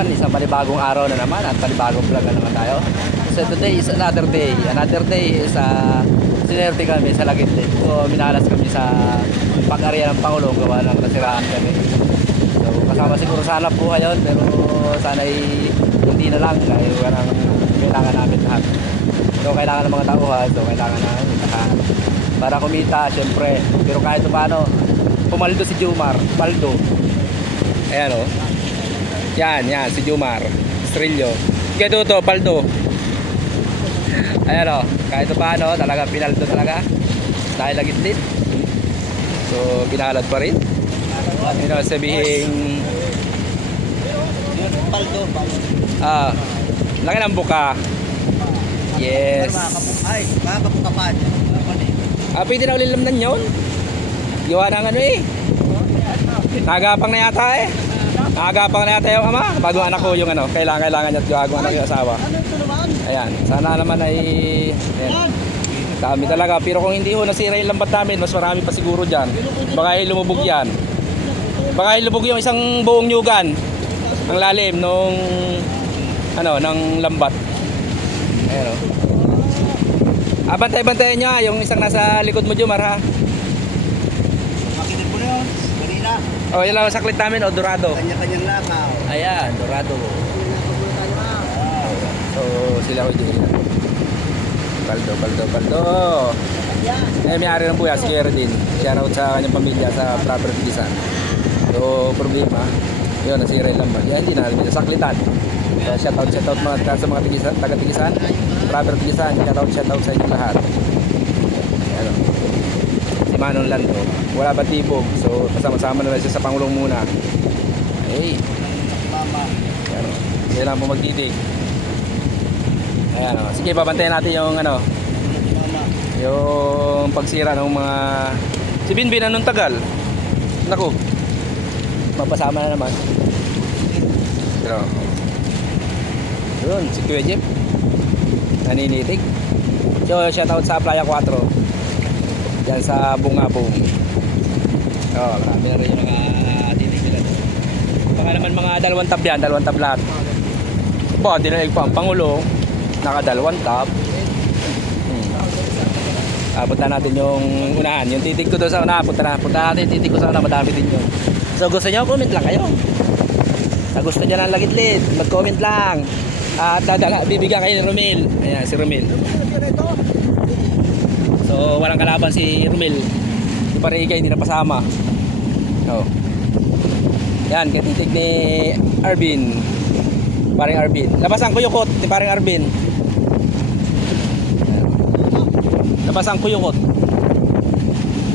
kabataan, isang panibagong araw na naman at panibagong vlog na naman tayo. So today is another day. Another day is sinerte kami sa Lagitlit. So minalas kami sa pag-area ng Pangulo, gawa ng nasiraan kami. So kasama siguro sana po ngayon, pero sana hindi na lang dahil kailangan namin lahat. So kailangan ng mga tauhan, so kailangan namin lahat para kumita syempre. Pero kahit paano, pumaldo si Jumar, paldo. Ayan o. Yan, si Jumar Strillo. Kaya to, paldo. Ayan o, kahit paano, talaga pinaldo talaga. Dahil Lagitlit. So, pinalad pa rin. Yun o, sabihin Paldo. laki ng buka. Yes. Ay, makakapukapan. Pwede na ulit lamnan yun. Gawa ng ano eh. Nagapang na yata eh. Nagapang na yata yung ama. Bagong anak ko yung ano. Kailangan niya at bagong anak yung asawa. Ayan. Sana naman ay ayan. Dami talaga. Pero kung hindi ho nasira yung lambat namin, mas marami pa siguro dyan. Baka lumubog yan. Baka lumubog yung isang buong nyugan. Ang lalim nung ano, ng lambat. Ayan o. Bantay-bantayan nyo yung isang nasa likod mo, Jumar, ha? Makinig mo na yun. Kanina. Yan lang ang saklit namin, Dorado. Kanya-kanyang lakaw. Ayan, Dorado. So, sila ko dyan. Paldo. May-ari ng buya, si Kerdin. Shoutout sa kanyang pamilya sa property design. So, problema, yun, nasira yung lambat. Yan, hindi na namin nasaklitan. So, shoutout mga sa mga taga-tigisan, property design, shoutout sa inyo lahat. Ayan, si Manon Lando, wala ba tibog? So, kasama-sama na siya sa Pangulong muna. Hey. Ayan, hindi lang po magdidig. Ayan, sige, babantayan natin yung ano, yung pagsira ng mga si Binbin anong tagal. Naku, mapasama na naman. Pero yun, si Kuya Jeep naninitig. So shoutout sa Playa 4 dyan sa Bungabong. Marami na rin yung nakatitig nila. Baka naman mga dalawang tab yan, dalawang tab lahat. Ba, dinaig pa ang Pangulo, nakadalawang tab. Punta natin yung unahan, yung titig ko doon sa unahan. Punta natin yung titig ko sa unahan, madami din yun. So gusto nyo, comment lang kayo. Sa gusto nyo ng Lagitlit, mag-comment lang. At bibigyan kayo ni Romel. Ayan, si Romel. So walang kalaban si Romel. Si Parika hindi na pasama. So yan, kaya titig ni Arvin. Paring Arvin. Labasan ko yung kot ni paring Arvin. Labasan ko yung kot.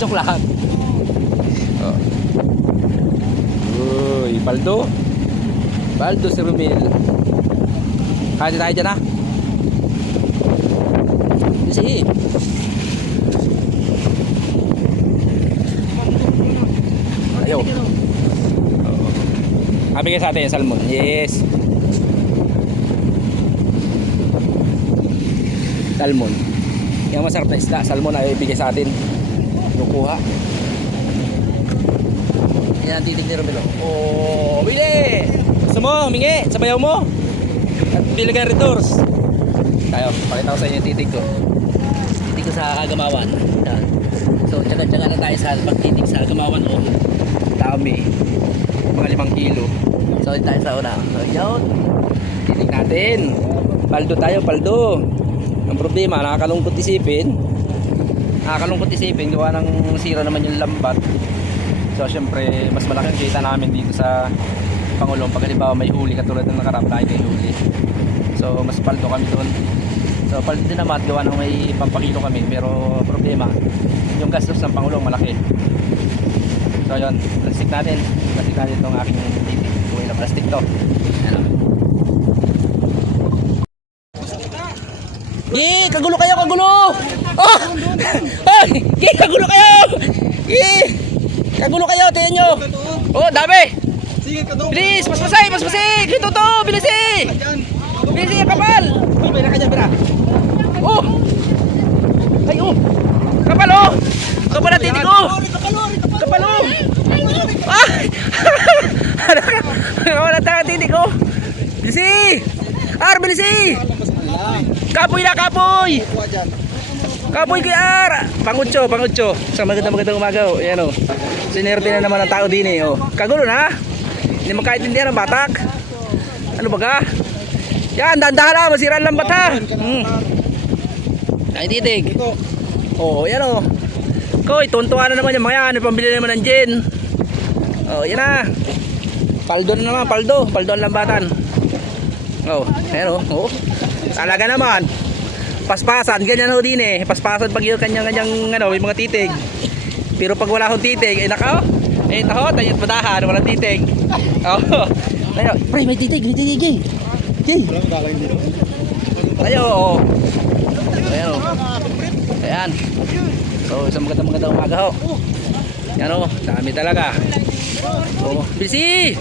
Joke lang. Uy, paldo si Romel. Kaya tayo dyan, ha? Sige. Ayaw. Bigay sa atin yung salmon. Yes. Salmon. Yung masarap na isda, salmon ay ibigay sa atin. Nukuha. Yan ang titig ni Romelo. Bili! Gusto mo, humingi, sabayaw mo. At bili ka retorts. Tayo, pakita ko sa inyo yung titig ko. Titig ko sa Agamawan. Yan. So, tsaga-tsaga na tayo sa pagtitig sa Agamawan. Dami. Mga 5 kilo. So, tayo sa una. So, yun. Titig natin. Paldo tayo, paldo. Ang problema, nakakalungkot isipin. Gawa ng sira naman yung lambat. So syempre, mas malaki ang kita namin dito sa Pangulong. Pag halimbawa may huli katulad ng nakarap tayo may huli. So mas paldo kami doon. So paldo din naman, gawa ng may pampakilo kami. Pero problema, yung gastos ng Pangulong malaki. So yun, plastic natin itong aking titig. Kuwi na plastic to. Ano? Kagulo kayo, kagulo! Oh! Ay! Kagulo kayo! Kagulo kayo, tingnan nyo! Oh, dami! Bilis! Pasmasay! Dito to! Bilis eh! Bilis eh, kapal! Bira ka dyan, bira! Oh! Ay, oh! Kapal, oh! Kapal ang titig ko! Kapal, oh! Ah! Kapal ang titig ko! Bilisi! Kapoy na, kapoy! Kapoy kaya! Pangutso. Sa magandang umaga, oh. Ayan, oh. Sinerte na naman ang tao din, eh, oh. Kagulo na. Hindi makaintindihan ang batak. Ano ba ka? Yan, dahan-dahan lang. Masira ang lambat, ha? Ay, titig. Oh, yan, oh. Koy, tuntuan na naman yung mga yan. Pambili na naman ng gin. Oh, yan na. Paldo na naman, paldo. Paldo ang lambatan. Oh, ayan, oh. Talaga naman. Paspasan, ganyan ho din eh. Paspasan pag yung kanyang ano, may mga titig. Pero pag wala akong titig, eh naka, eh taho, tayot padahan, walang titig. Oh. Tayo, pre, may titig. Tayo, oh. Ayan, oh. Ayan. So, isang magandang umaga ho. Yan, oh, dami talaga. Oh, Bilisi!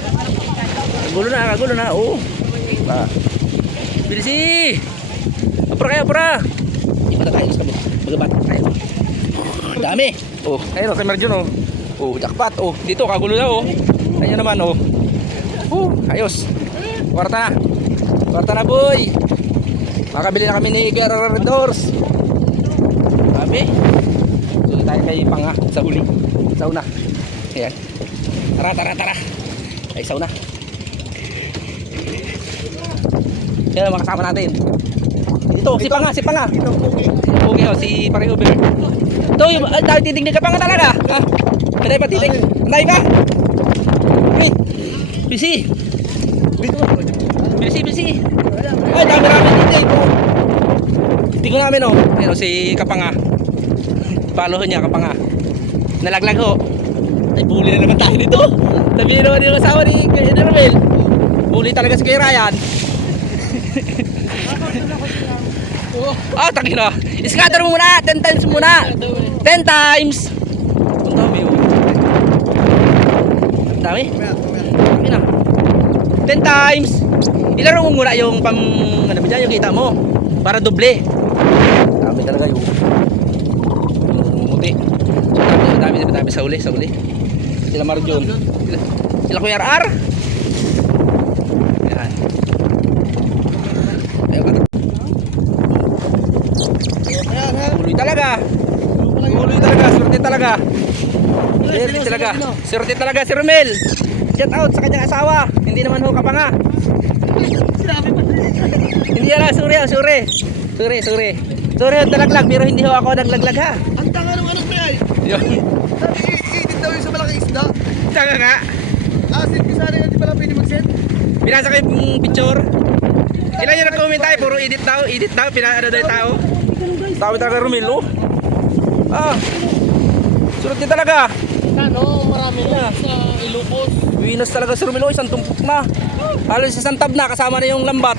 Kagulo na, oh. Bilisi! Apra! Di pa na tayo sa magabat tayo. Dami. Oh, ayun, kay Marjon, oh. Oh, jackpot. Oh, dito kagulo na, oh. Ayun naman, oh. Ayos. Kwarta na, boy. Makabili na kami ni Gerard Doors. Dami. Sulit tayo kay Panga sa huli. Sa una. Ayan. Tara. Ay, sa una. Yan ang makasama natin. Ito, si Panga. Okay, oh, si Parihuber. Ito, yung titig ka Panga talaga. Ha? Panay pa titig. Panay ka. Wait. Busy. Ay, dami titig. Titig namin, oh. Ayan, si Kapanga. Follow niya, Kapanga. Nalaglag, ho. Ay, bully na naman tayo dito. Sabihin naman yung asawa ni Romel. Bully talaga si Kuya Ryan. Tangin na. Scatter mo muna. 10 times muna. 10 times. Ang dami, oh. Ang dami. Tangin na. 10 times. Ilaro mo muna yung ano ba dyan, yung kita mo. Para doble. Dami talaga yung muti. So, dami sa uli. Sila Marjon. Sila Kuya RR. Yan. Uloy talaga. Swerte talaga si Romel. Shout out sa kanyang asawa. Hindi naman ho Kapanga. Hindi yan, sure. Sure ho talaglag, pero hindi ho ako naglaglag, ha. Ang tanga nung anak mo yan. Yun. Sabi, i-edit daw yung sa malaking isda. Tanga nga. Send ko sana yan, di pala pwede mag-send. Binasa ko yung picture. Ilan yung nag-comment tayo, puro edit daw, pinaano daw yung tao. Tawid talaga Romel, oh. Surot niya talaga. Marami na sa Ilocos. Winos talaga si Romel, oh. Isang tumpok na. Halos isang tab na, kasama na yung lambat.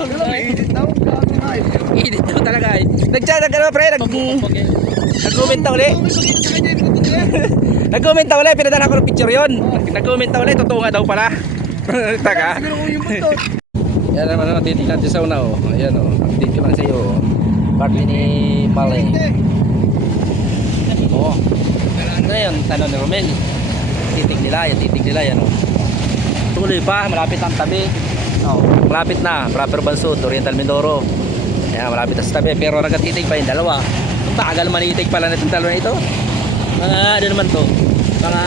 I-edit daw, gago nga eh. Edit daw talaga eh. Nag-comment na uli. Sa kanya, hindi ko tuntunin. Nag-comment na uli, pinadala ko ng picture yun. Nag-comment na uli, totoo nga daw pala. Taka. Siguro ko yung buntot. Yan naman ang titignan sa sauna, oh. Ayan, oh. Update ko lang sa iyo, oh. Partly ni Malay. Oo. Ano yun, tanong ni Romel. Titig nila, yan, oh. Tuloy pa, malapit ang tabi. Oh, malapit na, Proper Bansud, Oriental Mindoro. Ayan, malapit na sa tabi, pero nagatitig pa yung dalawa. Ang tagal manitig pala na itong dalawa na ito. Mga, ano naman to? Mga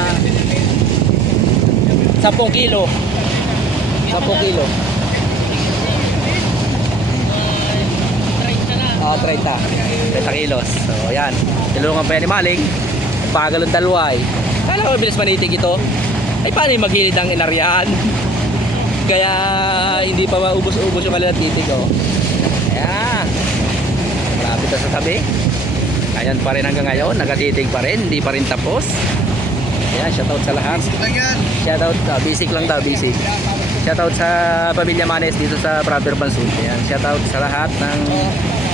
10 kilo. 10 kilo. 30 kilos. So, ayan. Tulungan pa yan ni Maling. Pagalong dalawa, eh. Kala ko bilis manitig ito. Ay, paano yung maghilid ang inaryahan? Kaya hindi pa maubos-ubos yung kanilang titig, oh. Ayan. Malapit na sa tabi. Ayan pa rin hanggang ngayon. Nagatitig pa rin. Hindi pa rin tapos. Ayan, shoutout sa lahat. Shoutout, basic lang daw, basic. Shoutout sa Pamilya Manes dito sa Proper Bansud. Ayan, shoutout sa lahat ng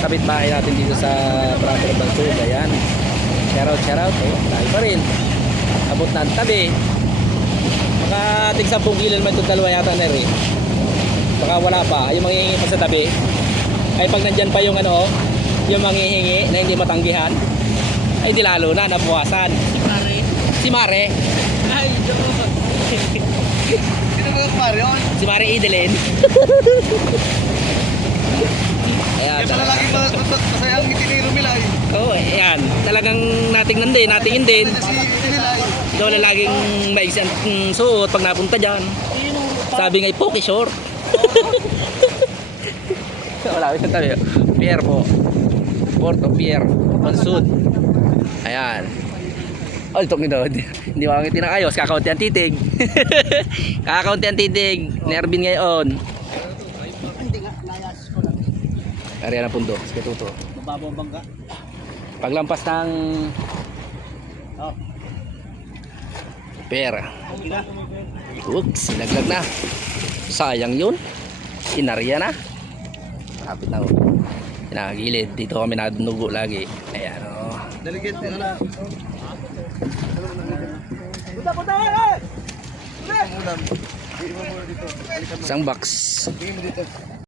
kapitbahay natin dito sa Proper Bansud. Ayan. Shoutout. Oh, tayo pa rin. Abot na ang tabi. Mga tig 10 kilo naman itong dalawa yata na rin. Baka wala pa. Yung manghihingi pa sa tabi. Ay pag nandyan pa yung ano, yung manghihingi na hindi matanggihan, ay di lalo na nabuwasan. Si Mare. Ay, joke. Sino ba yung Marion? Si Mare Idelin. Ayan, Kaya pala laging masaya ang ngiti ni Rumilay. Oo, ayan. Talagang natingnan din, natingin din. Si Nilay. Ikaw na laging maiksi ang suot pag napunta dyan. Sabi nga, poke short. Wala, yung tabi. Pierre po. Porto Pierre. Consud. Ayan. Oh, itong ito. Hindi mo lang itinakayos. Kakaunti ang titig. Kakaunti ang titig. Nervin ngayon. Hindi nga, layas ko lang. Area na pundo. Sige, tuto. Mababaw bangga. Paglampas ng Oh, Pierre. okay na. Oops, sinaglag na. Sayang yun. Inarya na. Kapit na oh. Pinakagilid. Dito kami nadunugo lagi. Ayan oh. Daligit, ano? Isang box. Tingin mo dito.